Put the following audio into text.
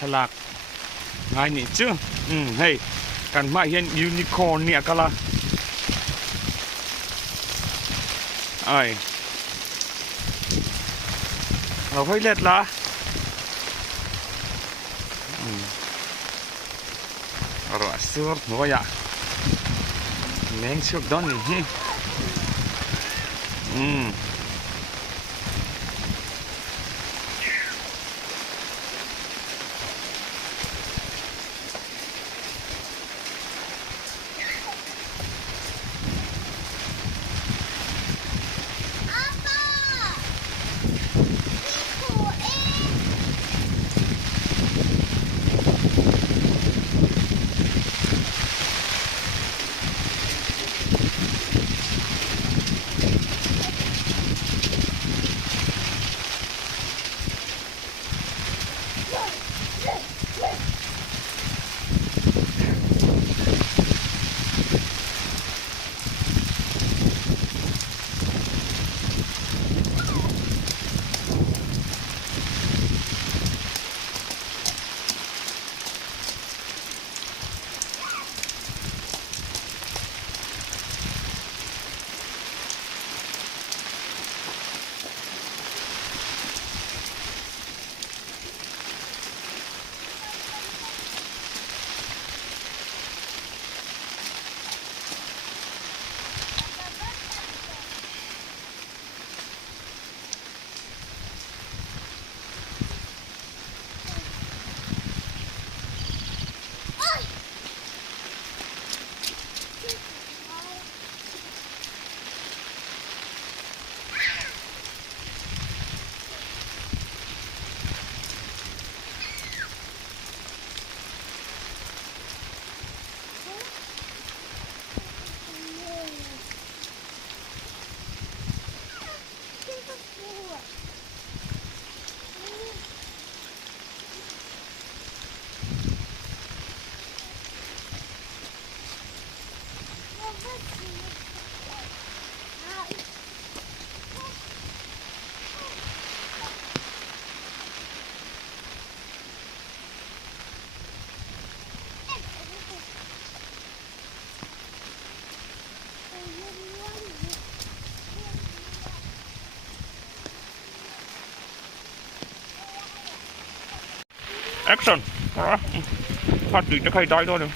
Salak ngay ni chứ hey kan ma hian unicorn ni akala aiเราให้เล็ดละรอสุดหัวยะแมงชุกดอนนี่action พอดดึกจะใครได้ด้วยเนี่ย